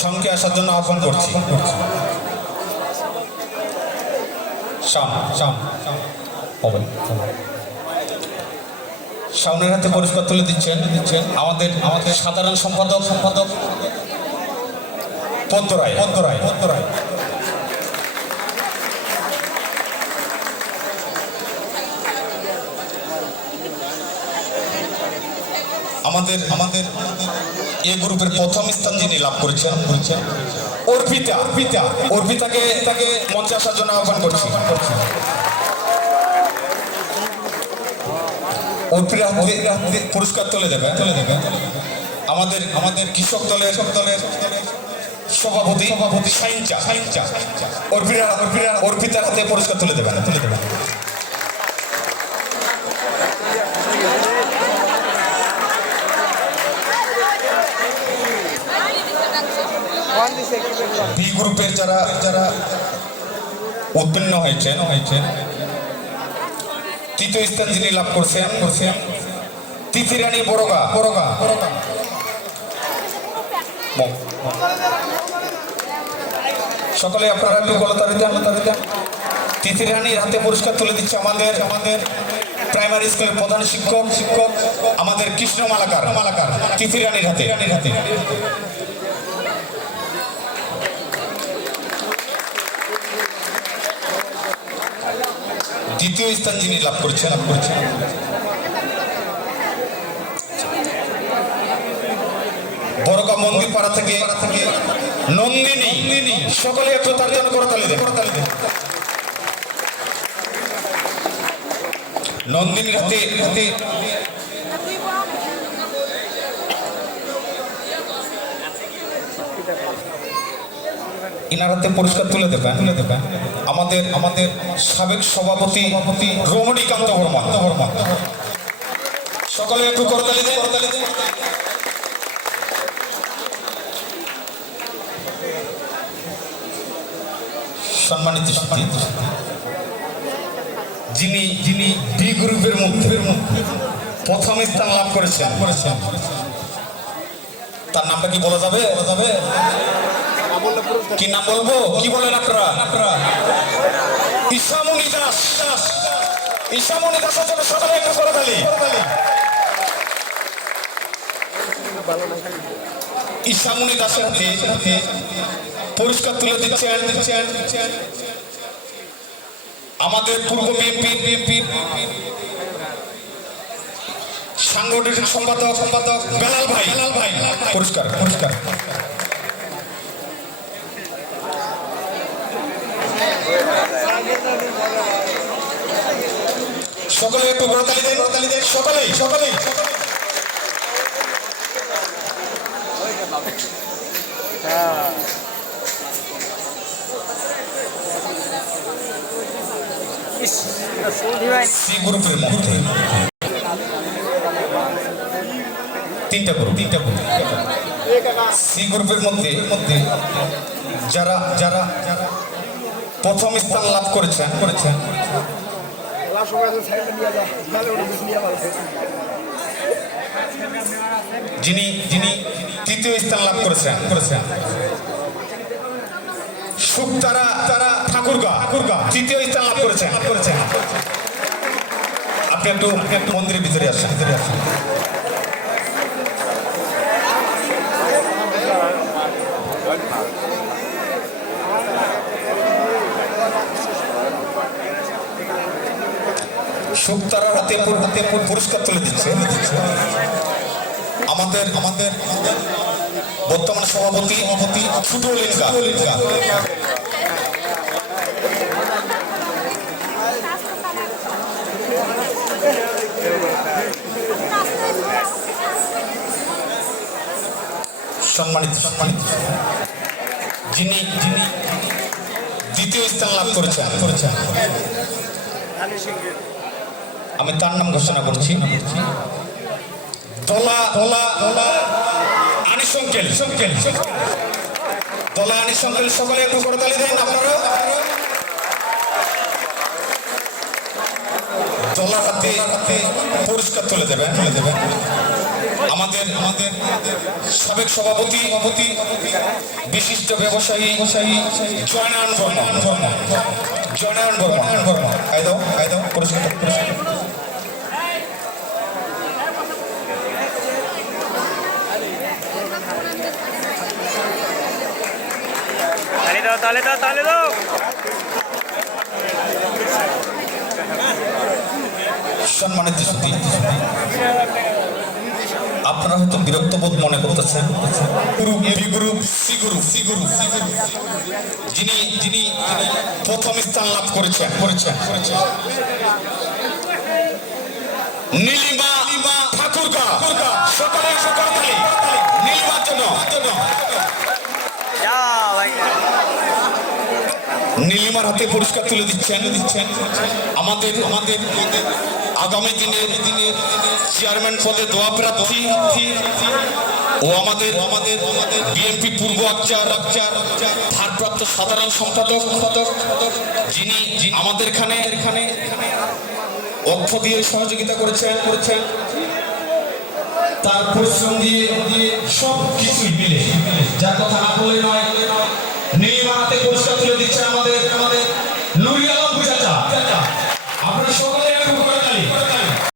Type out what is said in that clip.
শাওনকে আসার জন্য আহ্বান করছি। শাওনের হাতে পুরস্কার তুলে দিচ্ছেন আমাদের সাধারণ সম্পাদক পদ্ম রায়। আমাদের এই গ্রুপের প্রথম স্থান যিনি লাভ করেছেন অর্পিতাকে মঞ্চে আসার জন্য আহ্বান করছি। অর্পিতা পুরস্কার তুলে দেবে আমাদের কৃষক দলের সভাপতি সাইনচা অর্পিতার হাতে পুরস্কার তুলে দেবেন। বি গ্রুপের যারা উত্তীর্ণ হয়েছেন তৃতীয় স্থান যিনি লাভ করছেন তিথিরানী বড়গা। সকলে আপনারা একটু গলতারি দেন। তিথিরানীর হাতে পুরস্কার তুলে দিচ্ছে আমাদের প্রাইমারি স্কুলের প্রধান শিক্ষক আমাদের কৃষ্ণ মালাকার তিথিরানীর হাতে। দ্বিতীয় স্থান যিনি লাভ করেছেন বড়গা মন্দির পাড়া থেকে নন্দিনী। সকলে একটু তার জন্য করতালি দেন। নন্দিনীর হাতে ইনার হাতে পুরস্কার তুলে দেবেন আমাদের সাবেক সভাপতি রমণীকান্ত বর্মা। সকলে একটু করতালি দেন। সম্মানিত যিনি ডি গ্রুপের মধ্যে প্রথম স্থান লাভ করেছেন তার নামটা কি বলা যাবে? কি নাম বলবো? কি বলেন আপনারা? ঈশামণি দাস। সকালে একটু করতালি। ঈশামণি দাসের হাতে পুরস্কার তুলে দিচ্ছেন আমাদের পূর্ব বিএনপির সাংগঠনিক সম্পাদক বেলাল ভাই পুরস্কার। সকলে একটু করতালি দেন। সকলেই সি গ্রুপের মধ্যে তিনটা গ্রুপ। সি গ্রুপের মধ্যে যারা প্রথম স্থান লাভ করেছেন যিনি তৃতীয় স্থান লাভ করেছেন শুকতারা ঠাকুরগা তৃতীয় স্থান লাভ করেছেন। আপনি একটু মন্দিরের ভিতরে আসেন। শুকতারার হাতে পুরস্কার তুলে দিচ্ছে আমাদের বর্তমান সভাপতি ছোট লিঙ্কা। সম্মানিত যিনি দ্বিতীয় স্থান লাভ করেছেন আমি তার নাম ঘোষণা করছি দলা আনিসংকেল। সকলে একটু করতালি দেন আপনারা। দলা হাতে পুরস্কার তুলে দেবেন। আমাদের সাবেক সভাপতি বিশিষ্ট ব্যবসায়ী জয়নারায়ণ বর্মা আয় দাও পুরস্কার তালে দাও সম্মানিত সুধী, আপনারা হয়তো বিরক্ত বোধ মনে করতেছেন। যিনি প্রথম স্থান লাভ করেছেন নীলিমা ঠাকুরকা। সকালে নীলিমার জন্য নীলিমার হাতে পুরস্কার তুলে দিচ্ছেন আমাদের আগামী দিনের চেয়ারম্যান পদে দোয়া প্রার্থী ও আমাদের বিএনপি পূর্ব আকচার ভারপ্রাপ্ত সাধারণ সম্পাদক যিনি আমাদের এখানে অর্থ দিয়ে সহযোগিতা করেছেন তার পরিশ্রম দিয়ে সব কিছুই মিলে, যার কথা না বলে নয়।